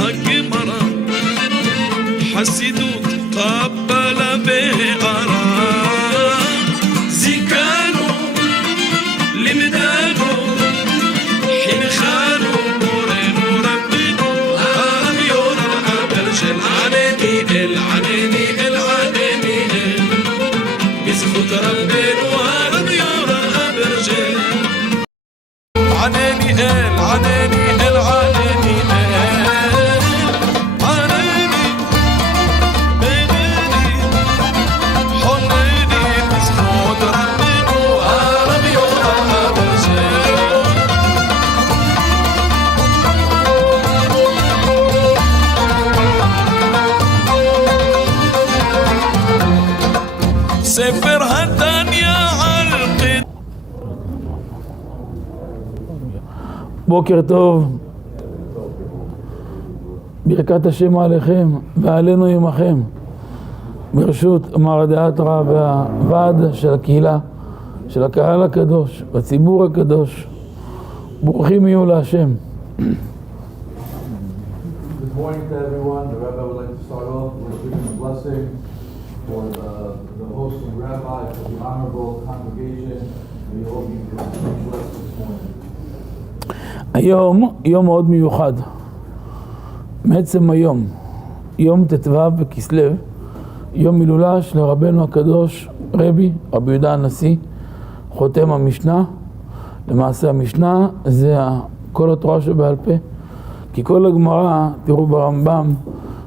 הגמרא, חסידות קבלה והערה, זיכנו, לימדנו, חינכנו, מורנו רבינו, הרב יורם אברג'ל, ענני אל ענני אל ענני אל, בזכות רבנו הרב יורם אברג'ל, ענני אל ענני אל ענני ספר התניא על קד. בוקר טוב, ברכת השם עליכם ועלינו עמכם, ברשות מרדכי התורה והוועד של הקהילה, של הקהל הקדוש והציבור הקדוש. ברוכים יהיו להשם. Good morning to everyone. The Rabbi would like to start off with giving a blessing for the hosting Rabbi, for the honorable congregation. May you all be blessed this morning. היום יום מאוד מיוחד. מעצם היום, יום ט"ו בכסלו, יום הילולה של רבנו הקדוש רבי יהודה הנשיא, חותם המשנה. למעשה המשנה זה כל התורה שבעל פה, כי כל הגמרא, תראו ברמב"ם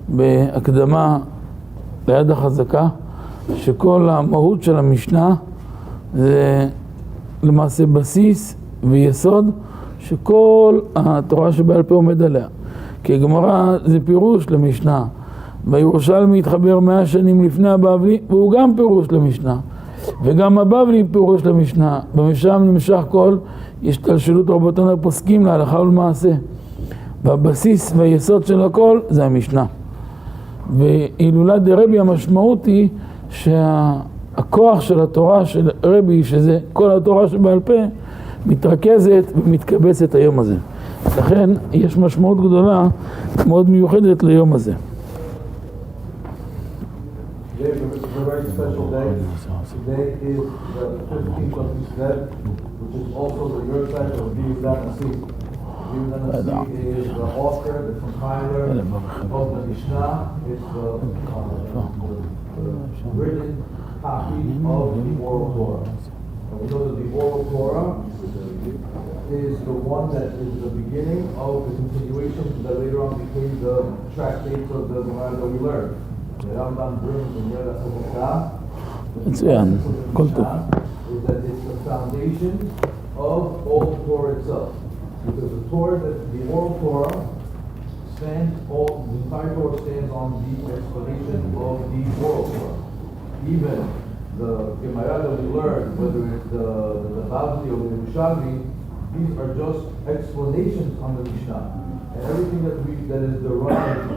בהקדמה ליד החזקה, שכל המהות של המשנה זה למעשה בסיס ויסוד שכל התורה שבעל פה עומד עליה. כי הגמרא זה פירוש למשנה, והירושלמי התחבר 100 שנים לפני הבבלי, והוא גם פירוש למשנה, וגם הבבלי פירוש למשנה, ומשם נמשך כל השתלשלות רבותינו הפוסקים להלכה ולמעשה. והבסיס והיסוד של הכל זה המשנה. והילולת דרבי המשמעות היא שהכוח של התורה של רבי, שזה כל התורה שבעל פה, מתרכזת ומתקבצת היום הזה. לכן יש משמעות גדולה מאוד מיוחדת ליום הזה. Today is a very special day. Today is the 15th of Kislev, which is also the yahrzeit of Rabbi Yehuda Hanassi. Rabbi Yehuda Hanassi is the author, the compiler of the Mishnah. It's the written copy of the oral Torah. And we know that the oral Torah is the one that is the beginning of the continuation that later on became the tractates of the Gemara that we learned. The Rambam brings in Yoram מצוין, כל טוב. is that it's the foundation of all Torah itself. Because the Torah, the oral Torah, stands the entire Torah stands on the explanation of the oral Torah. Even the Gemara that we learn, whether it's the Bavli or the Yerushalmi, these are just explanations on the Mishnah. And everything that is derived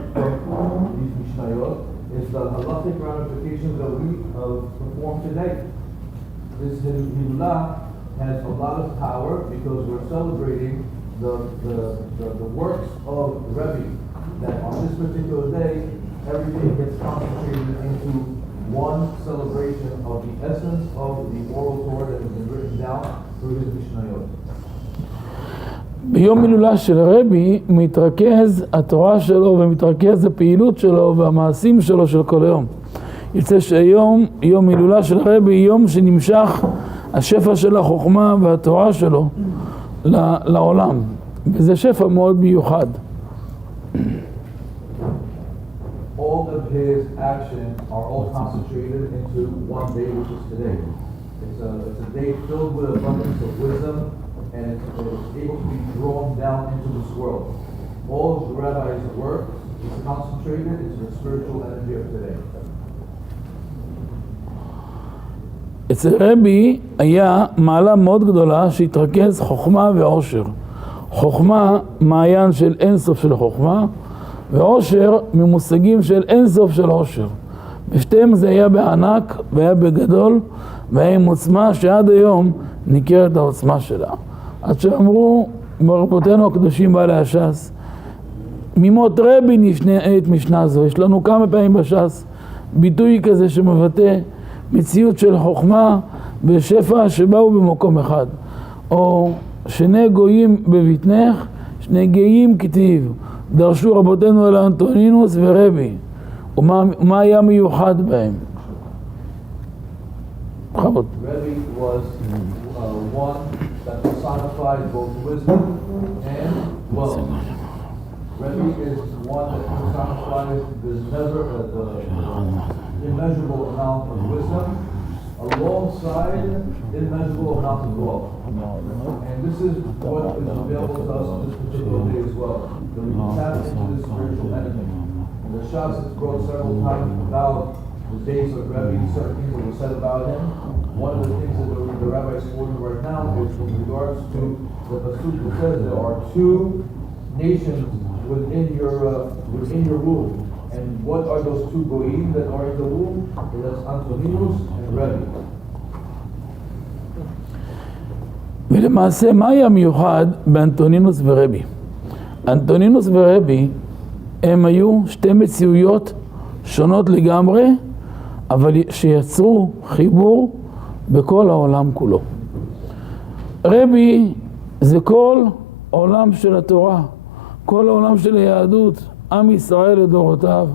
from these Mishnayot is the halachic ramifications that we perform today. This Hilulah has a lot of power because we're celebrating the works of Rabbi. That on this particular day, everything gets concentrated into one celebration of the essence of the oral Torah that has been written down through his Mishnayot. ביום הילולה של רבי מתרכז התורה שלו ומתרכז הפעילות שלו והמעשים שלו של כל היום. יוצא שהיום, יום הילולה של רבי, יום שנמשך השפע של החוכמה והתורה שלו לעולם. וזה שפע מאוד מיוחד. All of his actions are all concentrated into one day, which is today. It's a day filled with abundance of wisdom, and it's able to be drawn down into this world. All of the Rabbi's work is concentrated into the spiritual energy of today. אצל רבי היה מעלה מאוד גדולה שהתרכז חוכמה ועושר. חוכמה, מעיין של אינסוף של חוכמה, ועושר ממושגים של אינסוף של עושר. בשתיהם זה היה בענק והיה בגדול והיה עם עוצמה שעד היום ניכרת העוצמה שלה. עד שאמרו רבותינו הקדושים בעלי הש"ס, ממות רבי נשנה את משנה זו. יש לנו כמה פעמים בש"ס ביטוי כזה שמבטא מציאות של חוכמה ושפע שבאו במקום אחד. או שני גויים בבטנך, שני גאים כתיב, דרשו רבותינו על אנטונינוס ורבי. ומה היה מיוחד בהם? בכבוד. Rabbi was one that personified both wisdom and wealth. Rabbi is one that personifies the immeasurable amount of wisdom alongside immeasurable amount of wealth. And this is what is available to us on this particular day as well. That we can tap into this spiritual energy. In the Shas it's brought several times about the days of Rabbi, certain things that were said about him. One of the things that the Rabbi is quoting right now is with regards to the pasuk that says there are two nations within your womb. And what are those two goyim that are in the womb? It is Antoninus and Rabbi. ולמעשה, מה היה מיוחד באנטונינוס ורבי? אנטונינוס ורבי הם היו שתי מציאויות שונות לגמרי, אבל שיצרו חיבור בכל העולם כולו. רבי זה כל העולם של התורה, כל העולם של היהדות, עם ישראל לדורותיו,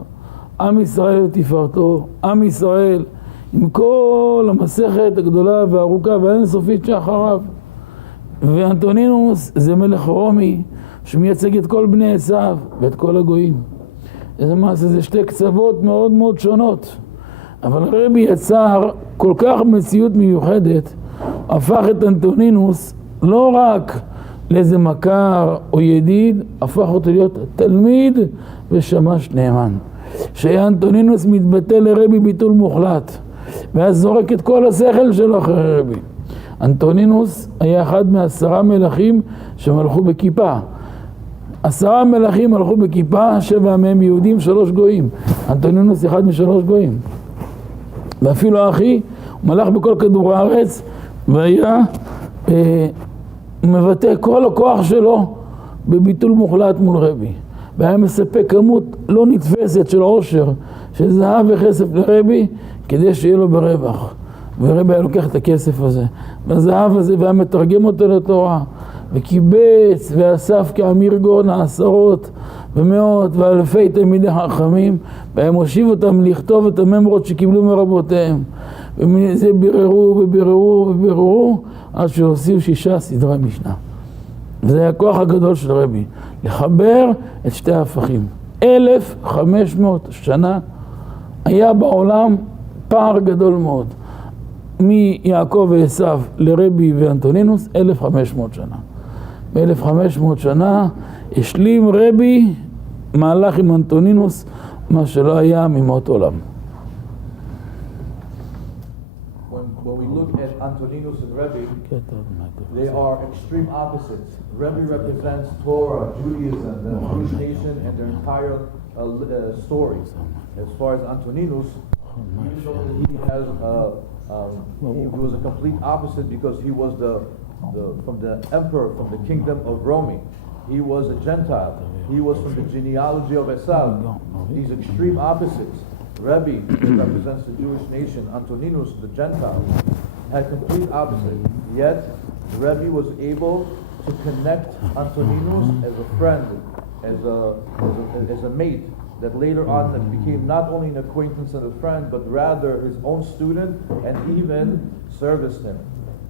עם ישראל לתפארתו, עם ישראל עם כל המסכת הגדולה והארוכה והאינסופית שאחריו. ואנטונינוס זה מלך רומי שמייצג את כל בני עשיו ואת כל הגויים. זה שתי קצוות מאוד מאוד שונות. אבל רבי יצר כל כך מציאות מיוחדת, הפך את אנטונינוס לא רק לאיזה מכר או ידיד, הפך אותו להיות תלמיד ושמש נאמן. שאנטונינוס מתבטא לרבי ביטול מוחלט, ואז זורק את כל השכל שלו אחרי רבי. אנטונינוס היה אחד מ10 מלכים שמלכו בכיפה. 10 מלכים הלכו בכיפה, 7 מהם יהודים, 3 גויים. אנטונינוס אחד מ3 גויים. ואפילו האחי, הוא מלך בכל כדור הארץ, והיה מבטא כל הכוח שלו בביטול מוחלט מול רבי. והיה מספק כמות לא נתפסת של עושר, של זהב וכסף לרבי, כדי שיהיה לו ברווח. ורבי היה לוקח את הכסף הזה, והזהב הזה, והיה מתרגם אותו לתורה, וקיבץ ואסף כאמיר גאון 10 ומאות ואלפי תלמידי חכמים, והיה מושיב אותם לכתוב את הממרות שקיבלו מרבותיהם. ומזה ביררו וביררו וביררו, עד שהוסיפו 6 סדרי משנה. וזה היה הכוח הגדול של רבי, לחבר את שתי ההפכים. 1500 שנה היה בעולם פער גדול מאוד. מיעקב ועשיו לרבי ואנטונינוס 1500 שנה. ב-1500 שנה השלים רבי מהלך עם אנטונינוס, מה שלא היה ממות עולם. When we look at Antoninus and Rabbi, they are extreme opposites. Rabbi represents Torah, Judaism, the Jewish nation, and their entire story. As far as Antoninus, even though he has he was a complete opposite because he was from the emperor, from the kingdom of Rome. He was a Gentile. He was from the genealogy of Esav. These extreme opposites. Rabbi, that represents the Jewish nation, Antoninus, the Gentile, had complete opposite. Yet, Rabbi was able to connect Antoninus as a friend, as a mate, that later on became not only an acquaintance and a friend, but rather his own student, and even serviced him.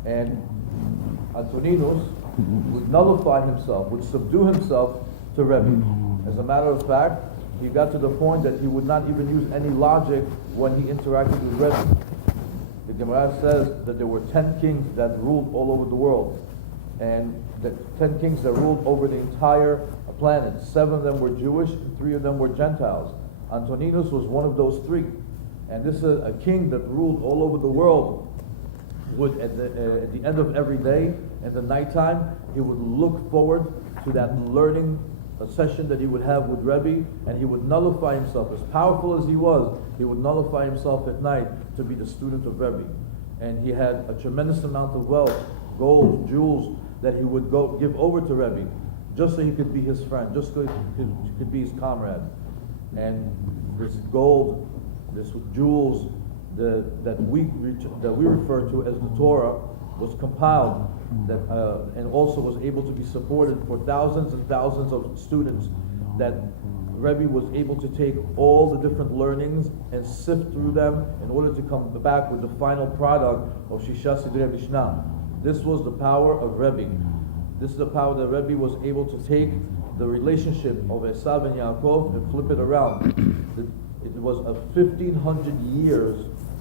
And Antoninus would nullify himself, would subdue himself to Rabbi. As a matter of fact, he got to the point that he would not even use any logic when he interacted with Rabbi. The Gemara says that there were 10 kings that ruled all over the world. And the 10 kings that ruled over the entire planet. 7 of them were Jewish, 3 of them were Gentiles. Antoninus was one of those 3. And this is a king that ruled all over the world. Would at the end of every day, at the nighttime, he would look forward to that learning session that he would have with Rabbi, and he would nullify himself. As powerful as he was, he would nullify himself at night to be the student of Rabbi. And he had a tremendous amount of wealth, gold, jewels, that he would go give over to Rabbi. just so he could be his friend, just so he could be his comrade. And this gold, this jewels that we refer to as the Torah was compiled, and also was able to be supported for thousands and thousands of students. That Rabbi was able to take all the different learnings and sift through them in order to come back with the final product of Shisha Sidrei Mishnah. This was the power of Rabbi. This is the power that Rabbi was able to take the relationship of Esav and Yaakov and flip it around. It was 1,500 years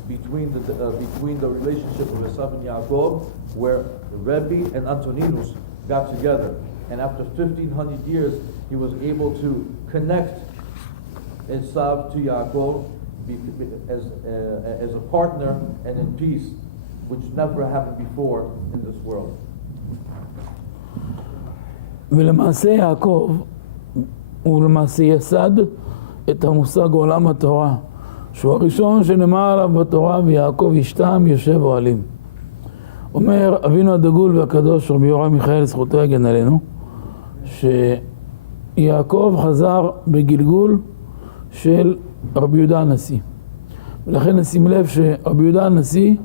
between the relationship of Esav and Yaakov, where Rabbi and Antoninus got together. And after 1,500 years, he was able to connect Esav to Yaakov as a partner and in peace, which never happened before in this world. ולמעשה יעקב הוא למעשה יסד את המושג עולם התורה, שהוא הראשון שנאמר עליו בתורה, ויעקב ישתם יושב אוהלים. אומר אבינו הדגול והקדוש רבי יורם מיכאל זכותו יגן עלינו, שיעקב חזר בגלגול של רבי יהודה הנשיא. ולכן נשים לב שרבי יהודה הנשיא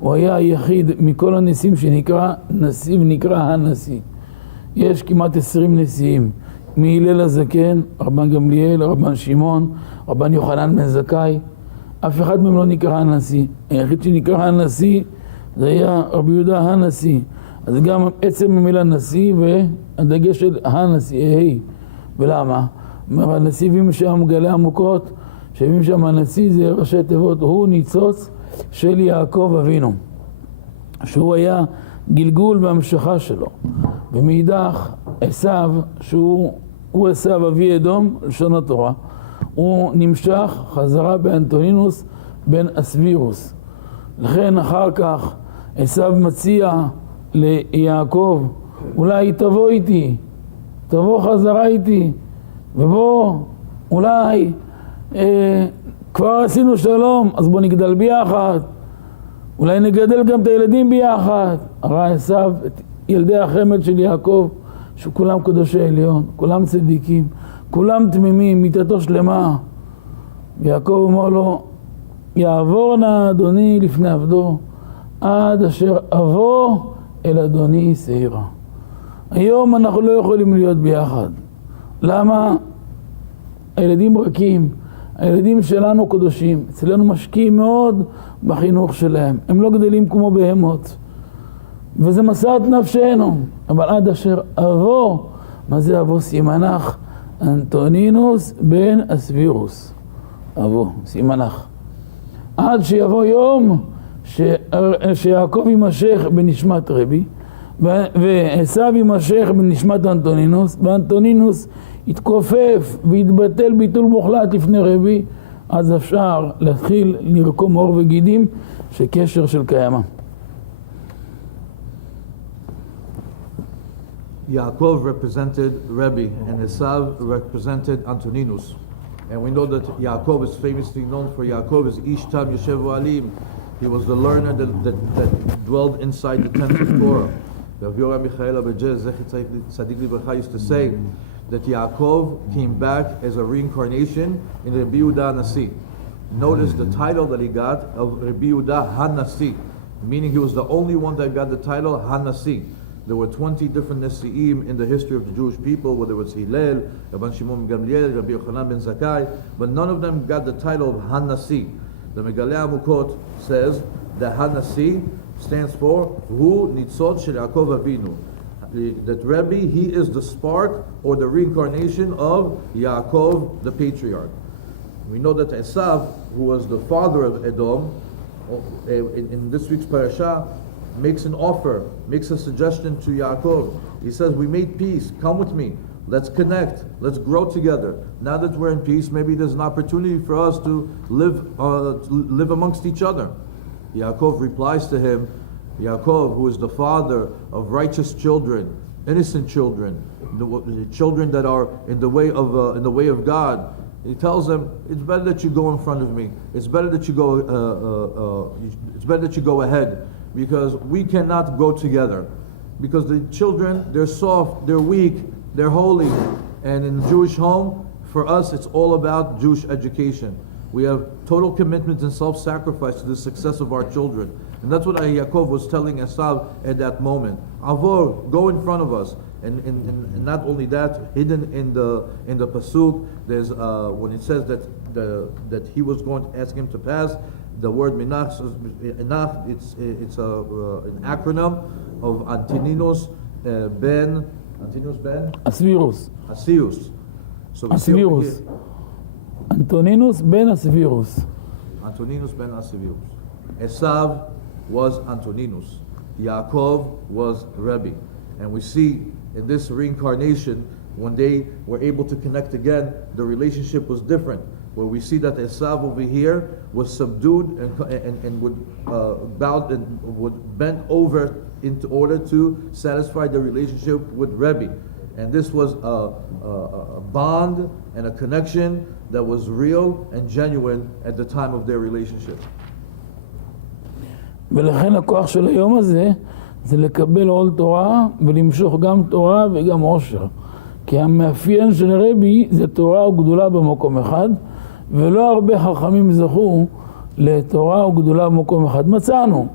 הוא היה היחיד מכל הנשיאים שנקרא נשיא ונקרא הנשיא. יש כמעט 20 נשיאים, מהלל הזקן, רבן גמליאל, רבן שמעון, רבן יוחנן בן זכאי. אף אחד מהם לא נקרא הנשיא. היחיד שנקרא הנשיא זה היה רבי יהודה הנשיא. אז גם עצם המילה נשיא והדגש של הנשיא, ולמה? אומר הנשיאים שם גלי עמוקות, שבים שם הנשיא זה ראשי תיבות, הוא ניצוץ של יעקב אבינו, שהוא היה גלגול והמשכה שלו. ומאידך עשיו, שהוא עשיו אבי אדום, לשון התורה, הוא נמשך חזרה באנטונינוס בן אסבירוס. לכן אחר כך עשיו מציע ליעקב, אולי תבוא איתי, תבוא חזרה איתי, ובוא, אולי כבר עשינו שלום, אז בוא נגדל ביחד, אולי נגדל גם את הילדים ביחד. ראה עשיו את ילדי החמד של יעקב, שכולם קדושי עליון, כולם צדיקים, כולם תמימים, מיתתו שלמה. ויעקב אמר לו, יעבור נא אדוני לפני עבדו, עד אשר אבוא אל אדוני שעירה. היום אנחנו לא יכולים להיות ביחד. למה? הילדים רכים, הילדים שלנו קדושים, אצלנו משקיעים מאוד בחינוך שלהם, הם לא גדלים כמו בהמות, וזה משאת נפשנו. אבל עד אשר אבוא, מה זה אבוא? סימנך אנטונינוס בן אסבירוס. אבוא, סימנך. עד שיבוא יום שיעקב יימשך בנשמת רבי, ועשיו יימשך בנשמת אנטונינוס, ואנטונינוס יתכופף ויתבטל ביטול מוחלט לפני רבי, אז אפשר להתחיל לרקום עור וגידים שקשר של קיימה. Yaakov represented Rabbi and Esav represented Antoninus. And we know that Yaakov is famously known for Yaakov is Ishtam Yoshev Alim. He was the learner that dwelled inside the tent of Torah. Rabbi Yoram Abargel Tzaddik Libracha used to say that Yaakov came back as a reincarnation in Rabbi Yehuda Nasi. Notice the title that he got of Rabbi Yehuda HaNasi, meaning he was the only one that got the title HaNasi. There were 20 different Nesi'im in the history of the Jewish people, whether it was Hillel, Rabban Shimon ben Gamliel, Rabbi Yochanan ben Zakkai, but none of them got the title of HaNasi. The Megalei Amukot says that HaNasi stands for Hu Nitzot Shel Yaakov Avinu. That Rabbi, he is the spark or the reincarnation of Yaakov, the patriarch. We know that Esav, who was the father of Edom, in this week's parasha, makes an offer, makes a suggestion to Yaakov. He says, we made peace, come with me, let's connect, let's grow together. Now that we're in peace, maybe there's an opportunity for us to live amongst each other. Yaakov replies to him, Yaakov, who is the father of righteous children, innocent children, the children that are in the way of God, he tells them, it's better that you go in front of me. It's better that you go ahead, because we cannot go together. Because the children, they're soft, they're weak, They're holy. And in the Jewish home, for us, it's all about Jewish education. We have total commitment and self-sacrifice to the success of our children. And that's what Yaakov was telling Esav at that moment. Avor, go in front of us. And not only that, hidden in the pasuk, there's when it says that he was going to ask him to pass, the word minach, it's an acronym of Antoninus ben Asvirus. Asius. So we see over here, Antoninus ben Asvirus. Antoninus ben Asvirus. Esav was Antoninus. Yaakov was Rabbi. And we see in this reincarnation, when they were able to connect again, the relationship was different. Where we see that Esav over here was subdued and would bowed and would bend over in order to satisfy the relationship with Rabbi. And this was a bond and a connection that was real and genuine at the time of their relationship. ולכן הכוח של היום הזה זה לקבל עול תורה ולמשוך גם תורה וגם עושר. כי המאפיין של רבי זה תורה וגדולה במקום אחד, ולא הרבה חכמים זכו לתורה וגדולה במקום אחד. מצאנו,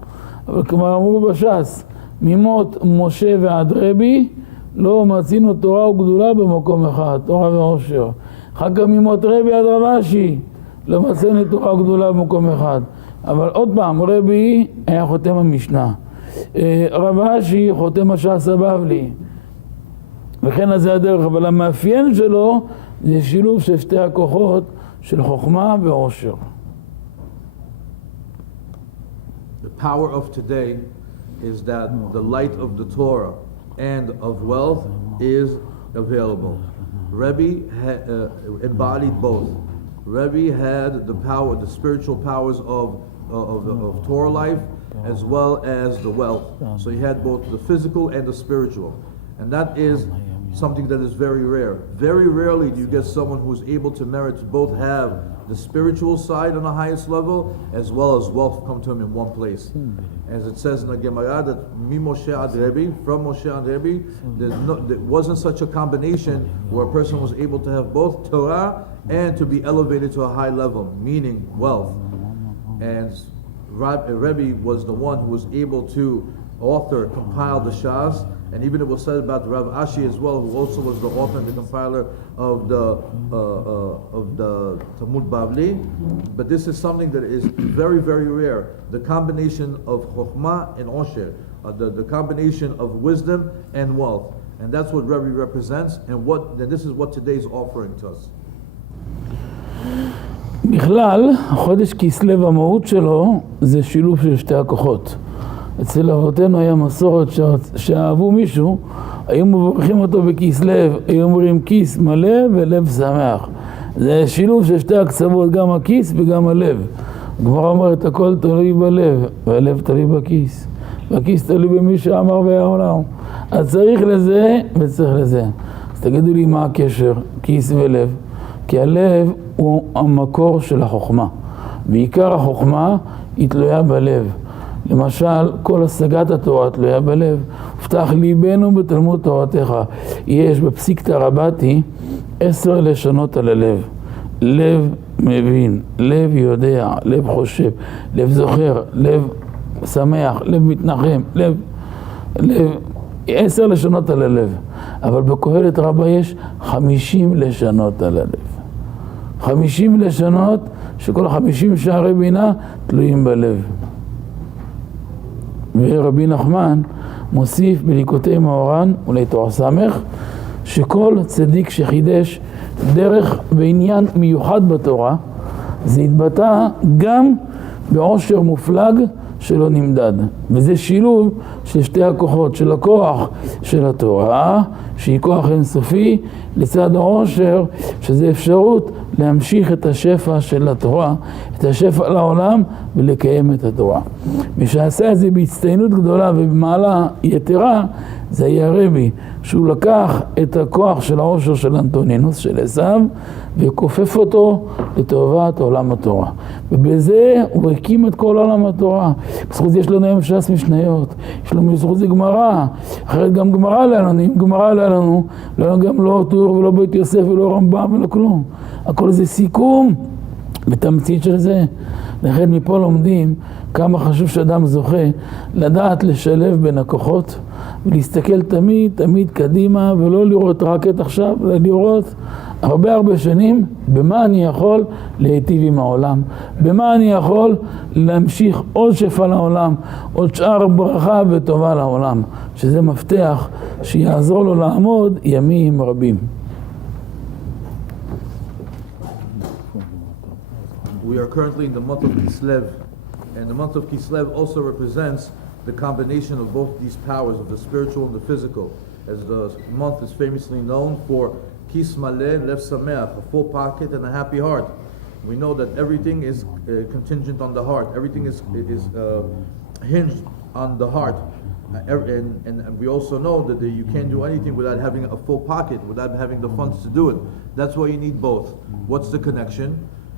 אבל כמו אמרו בש"ס, ממות משה ועד רבי לא מצינו תורה וגדולה במקום אחד, תורה ועושר. אחר כך ממות רבי עד רבשי לא מצאנו תורה וגדולה במקום אחד. אבל עוד פעם, רבי היה חותם המשנה, רבשי חותם הש"ס הבבלי, וכן אז זה הדרך. אבל המאפיין שלו זה שילוב של שתי הכוחות של חוכמה ועושר. The power of today is that the light of the Torah and of wealth is available. Rabbi embodied both. Rabbi had the power, the spiritual powers of Torah life as well as the wealth. So he had both the physical and the spiritual. And that is something that is very rare. Very rarely do you get someone who is able to merit to both have the spiritual side on the highest level as well as wealth come to him in one place. As it says in the Gemara that Mi Moshe ad Rabbi, from Moshe ad Rabbi, there wasn't such a combination where a person was able to have both Torah and to be elevated to a high level, meaning wealth. And Rabbi was the one who was able to compile the Shas, and even it was said about Rav Ashi as well, who also was the author and the compiler of the Talmud Bavli. But this is something that is very, very rare. The combination of Chokhmah and Osher, the combination of wisdom and wealth. And that's what Rabbi represents, and this is what today is offering to us. בכלל, החודש כסלו המהות שלו זה שילוב של שתי הכוחות. אצל אבותינו היה מסורת שאהבו מישהו, היו מברכים אותו בכסלו, היו אומרים כיס מלא ולב שמח. זה שילוב של שתי הקצוות, גם הכיס וגם הלב. הגמרא אומרת, הכל תלוי בלב, והלב תלוי בכיס. והכיס תלוי במי שאמר והעולם. אז צריך לזה וצריך לזה. אז תגידו לי מה הקשר, כיס ולב. כי הלב הוא המקור של החוכמה. ועיקר החוכמה היא תלויה בלב. למשל, כל השגת התורה תלויה בלב. ופתח ליבנו בתלמוד תורתך. יש בפסיקתא רבתי 10 לשונות על הלב. לב מבין, לב יודע, לב חושב, לב זוכר, לב שמח, לב מתנחם, לב 10 לשונות על הלב. אבל בקהלת רבה יש 50 לשונות על הלב. 50 לשונות שכל 50 שערי בינה תלויים בלב. ורבי נחמן מוסיף בליקוטי מאורן, אולי תורה סמך, שכל צדיק שחידש דרך בעניין מיוחד בתורה, זה התבטא גם בעושר מופלג שלא נמדד. וזה שילוב של שתי הכוחות, של הכוח של התורה, שהיא כוח אינסופי, לצד העושר, שזה אפשרות להמשיך את השפע של התורה, את השפע לעולם, ולקיים את התורה. מי שעשה את זה בהצטיינות גדולה ובמעלה יתרה, זה היה רבי, שהוא לקח את הכוח של העושר של אנטונינוס, של עשיו, וכופף אותו לטובת עולם התורה. ובזה הוא הקים את כל עולם התורה. בזכות זה יש לנו היום ש"ס משניות, יש לנו בזכות זה גמרא, אחרת גם גמרא לנו, אם גמרא לא היה לנו, לא גם לא טור ולא בית יוסף ולא רמב"ם ולא כלום. הכל זה סיכום בתמצית של זה. לכן מפה לומדים כמה חשוב שאדם זוכה לדעת לשלב בין הכוחות ולהסתכל תמיד קדימה ולא לראות רק את עכשיו, אלא לראות הרבה שנים במה אני יכול להיטיב עם העולם, במה אני יכול להמשיך עוד שפע לעולם, עוד שאר ברכה וטובה לעולם, שזה מפתח שיעזור לו לעמוד ימים רבים. We are currently in the month of Kislev, and the month of Kislev also represents the combination of both these powers, of the spiritual and the physical, as the month is famously known for Kis Maleh Lev Sameach, a full pocket and a happy heart. We know that everything is contingent on the heart, everything is hinged on the heart. And we also know that you can't do anything without having a full pocket, without having the funds to do it. That's why you need both. What's the connection?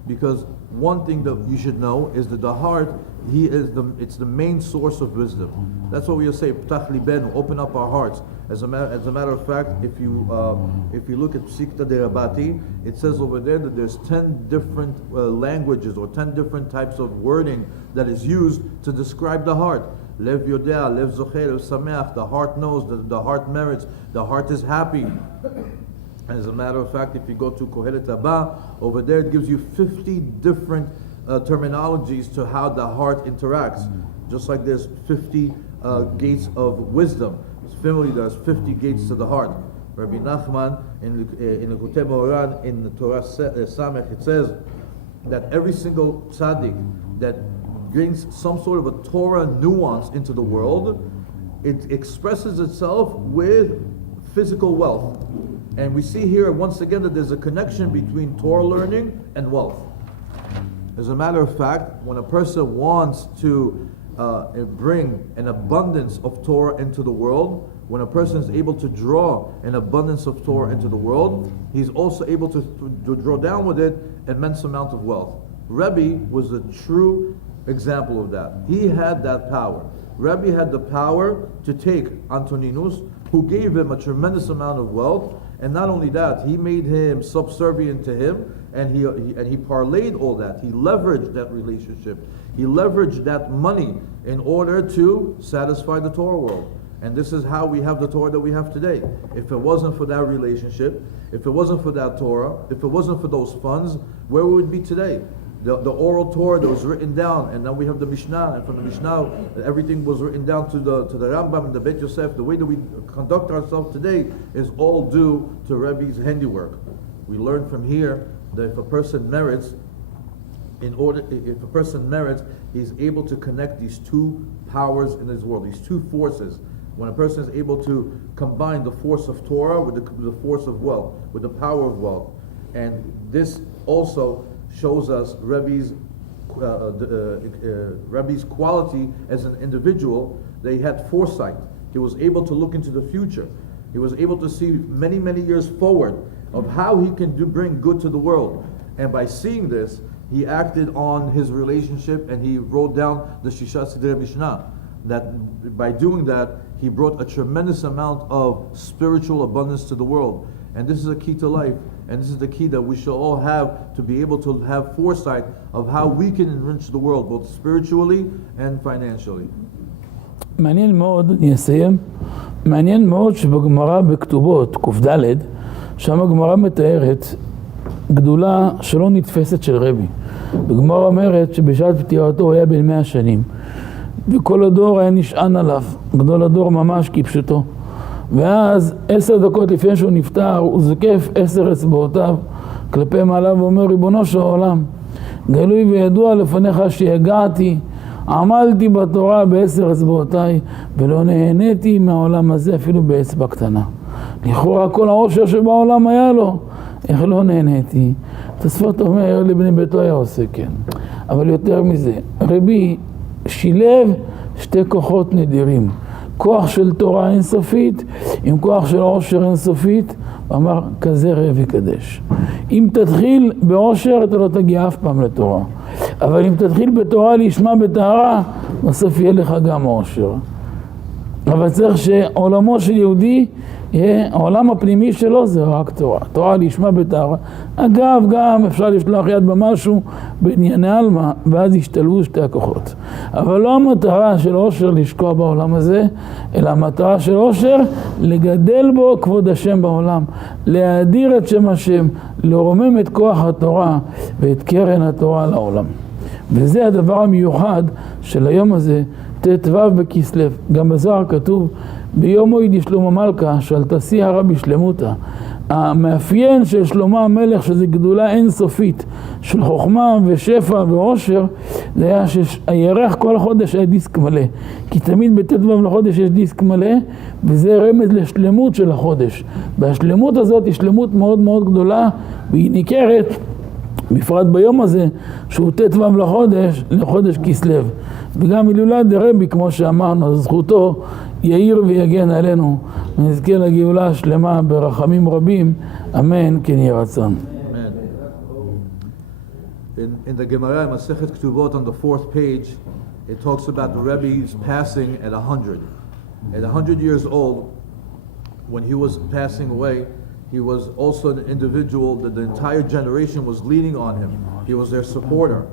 Because one thing that you should know is that the heart, it's the main source of wisdom. That's what we say, Ptach libenu, open up our hearts. As a matter of fact, if you look at Psikta de Rabati, it says over there that there's 10 different languages or 10 different types of wording that is used to describe the heart. Lev yodea, lev zocher, lev sameach. The heart knows, the heart merits, the heart is happy. As a matter of fact, if you go to Kohelet Abba, over there it gives you 50 different terminologies to how the heart interacts. Just like there's 50 gates of wisdom. Similarly, there's 50 gates to the heart. Rabbi Nachman, in the Likutei Moharan, in the Torah Samech, it says that every single tzaddik that brings some sort of a Torah nuance into the world, it expresses itself with physical wealth. And we see here once again that there's a connection between Torah learning and wealth. As a matter of fact, when a person wants to bring an abundance of Torah into the world, when a person is able to draw an abundance of Torah into the world, he's also able to draw down with it an immense amount of wealth. Rabbi was a true example of that. He had that power. Rabbi had the power to take Antoninus, who gave him a tremendous amount of wealth, and not only that, he made him subservient to him, and he parlayed all that. He leveraged that relationship. He leveraged that money in order to satisfy the Torah world. And this is how we have the Torah that we have today. If it wasn't for that relationship, if it wasn't for that Torah, if it wasn't for those funds, where would we be today? The oral Torah that was written down, and then we have the Mishnah, and from the Mishnah, everything was written down to the Rambam and the Bet Yosef. The way that we conduct ourselves today is all due to Rebbe's handiwork. We learn from here that if a person merits, he's able to connect these two powers in his world, these two forces. When a person is able to combine the force of Torah with the force of wealth, with the power of wealth, and this also shows us Rabbi's quality as an individual. They had foresight. He was able to look into the future. He was able to see many, many years forward of how he can bring good to the world. And by seeing this, he acted on his relationship, and he wrote down the Shisha Sidrei Mishnah. That by doing that, he brought a tremendous amount of spiritual abundance to the world. And this is a key to life. And this is the key that we shall all have to be able to have foresight of how we can enrich the world, both spiritually and financially. מעניין מאוד, אני אסיים, מעניין מאוד שבגמרא בכתובות, ק"ד, שם הגמרא מתארת גדולה שלא נתפסת של רבי. בגמרא אומרת שבשעת פטירתו הוא היה בן 100 שנים, וכל הדור היה נשען עליו, גדול הדור ממש כפשוטו. ואז 10 דקות לפני שהוא נפטר, הוא זוקף 10 אצבעותיו כלפי מעלה ואומר, ריבונו של העולם, גלוי וידוע לפניך שהגעתי, עמלתי בתורה ב10 אצבעותיי, ולא נהניתי מהעולם הזה אפילו באצבע קטנה. לכאורה כל העושר שבעולם היה לו, איך לא נהניתי? תוספות אומר, לבני ביתו היה עושה כן. אבל יותר מזה, רבי שילב שתי כוחות נדירים. כוח של תורה אינסופית עם כוח של עושר אינסופית, הוא אמר כזה ראה וקדש. אם תתחיל בעושר אתה לא תגיע אף פעם לתורה, אבל אם תתחיל בתורה להשמע בטהרה, בסוף יהיה לך גם עושר. אבל צריך שעולמו של יהודי העולם הפנימי שלו זה רק תורה. תורה לשמה בטהרה. אגב, גם אפשר לשלוח יד במשהו בענייני עלמא, ואז ישתלבו שתי הכוחות. אבל לא המטרה של עושר לשקוע בעולם הזה, אלא המטרה של עושר לגדל בו כבוד השם בעולם, להאדיר את שם השם, לרומם את כוח התורה ואת קרן התורה לעולם. וזה הדבר המיוחד של היום הזה, ט"ו בכסלו. גם בזוהר כתוב, ביום הויד שלמה מלכה שלטה שיא הרבי שלמותה. המאפיין של שלמה המלך, שזה גדולה אינסופית של חוכמה ושפע ועושר, זה היה שהירח כל חודש היה דיסק מלא. כי תמיד בט"ו לחודש יש דיסק מלא, וזה רמז לשלמות של החודש. והשלמות הזאת היא שלמות מאוד מאוד גדולה, והיא ניכרת בפרט ביום הזה, שהוא ט"ו לחודש כסלו. וגם הילולת דרבי, כמו שאמרנו, זכותו יאיר ויגן עלינו, ונזכה לגאולה השלמה ברחמים רבים, אמן כן יהי רצון. In the Gemara in Masechet Ketubot on the 4th page, it talks about the Rebbe's passing at 100. At 100 years old, when he was passing away, he was also an individual that the entire generation was leaning on him. He was their supporter.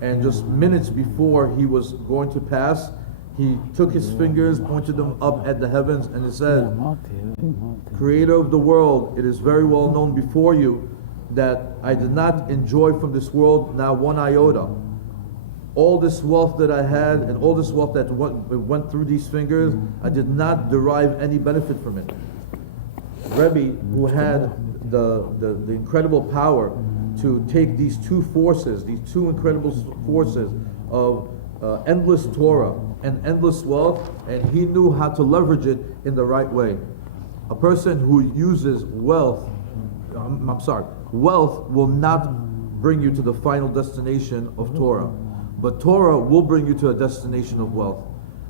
And just minutes before he was going to pass, he took his fingers, pointed them up at the heavens, and he said, Creator of the world, it is very well known before you that I did not enjoy from this world now one iota. All this wealth that I had and all this wealth that went through these fingers, I did not derive any benefit from it. Rabbi, who had the incredible power to take these two forces, these two incredible forces of endless Torah and endless wealth, and he knew how to leverage it in the right way. A person who uses wealth will not bring you to the final destination of Torah, but Torah will bring you to a destination of wealth.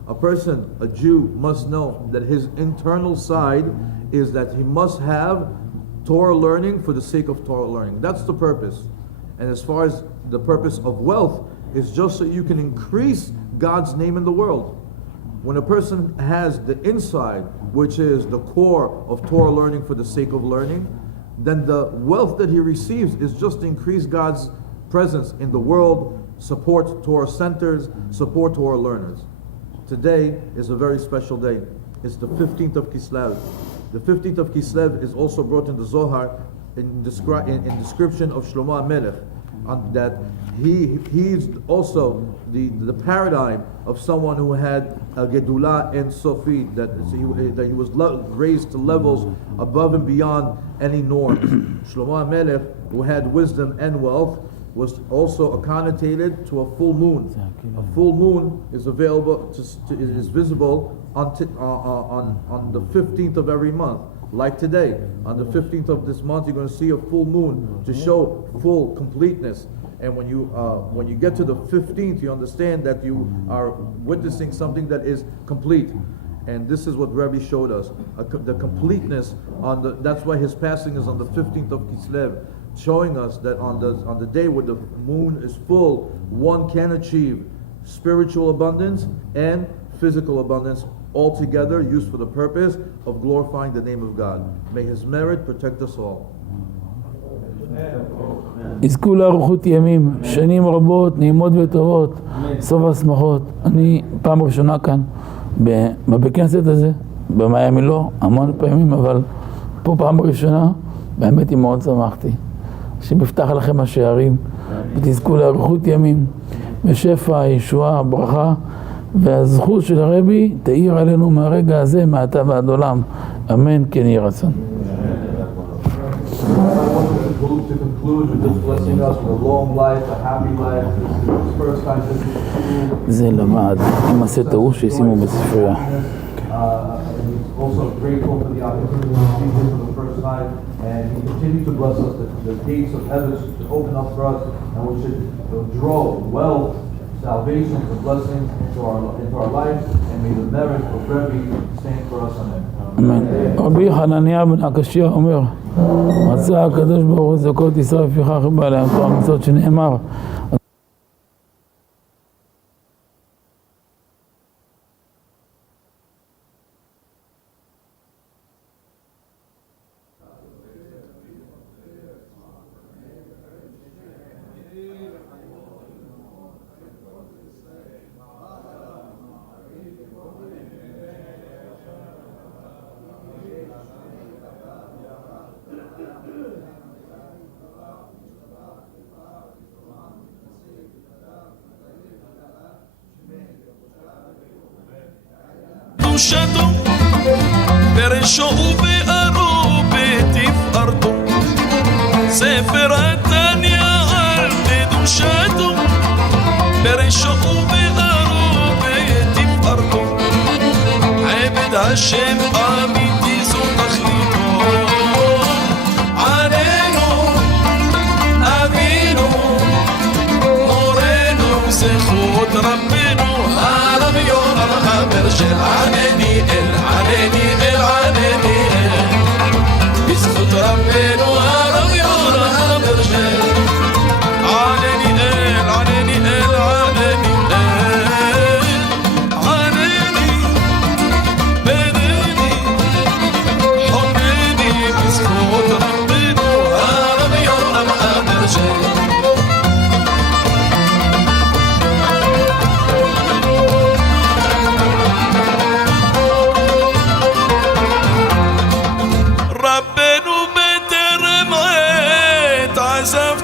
A Jew must know that his internal side is that he must have Torah learning for the sake of Torah learning. That's the purpose. And as far as the purpose of wealth, it's just so you can increase God's name in the world. When a person has the inside, which is the core of Torah learning for the sake of learning, then the wealth that he receives is just to increase God's presence in the world, support Torah centers, support Torah learners. Today is a very special day. It's the 15th of Kislev. The 15th of Kislev is also brought in the Zohar in description of Shlomo HaMelech, that he's also the paradigm of someone who had a Gedula and Sofi, that he was raised to levels above and beyond any norms. Shlomo HaMelech, who had wisdom and wealth, was also connotated to a full moon. A full moon is visible on the 15th of every month. Like today, on the 15th of this month, you're going to see a full moon to show full completeness. And when you get to the 15th, you understand that you are witnessing something that is complete. And this is what Rabbi showed us, the completeness that's why his passing is on the 15th of Kislev, showing us that on the day when the moon is full, one can achieve spiritual abundance and physical abundance all together, used for the purpose of glorifying the name of God. May his merit protect us all. יזכו לאריכות ימים, שנים רבות, נעימות וטובות, סוף השמחות. אני פעם ראשונה כאן בבית כנסת הזה, במיאמי לא, המון פעמים, אבל פה פעם ראשונה, באמת מאוד שמחתי. שמפתח לכם השערים, ותזכו לאריכות ימים, ושפע, ישועה, ברכה, והזכות של הרבי תאיר עלינו מהרגע הזה, מעתה ועד עולם. אמן כן יהי רצון. To conclude with just blessing us with a long life, a happy life. This is the first time this is זה למד, אם עשה טעות שישימו בספרייה. He's also grateful for the opportunity to see him for the first time, and he continues to bless us. The gates of heaven should open up for us, and we should draw wealth, salvation, and blessings into our lives, and may the merit of Rabbi stand for us. Amen. רבי חנניה בן הקשיא אומר, רצה הקדוש ברוך הוא זכות ישראל לפיכך בא להם תורה מצוות שנאמר בקדושתו, בראשו ובארו בתפארתו. ספר התניא על קדושתו, בראשו ובארו בתפארתו. עבד השם אמיתי זו תכליתו. עננו אבינו מורנו זכות רבנו הרב יורם הבן של עננו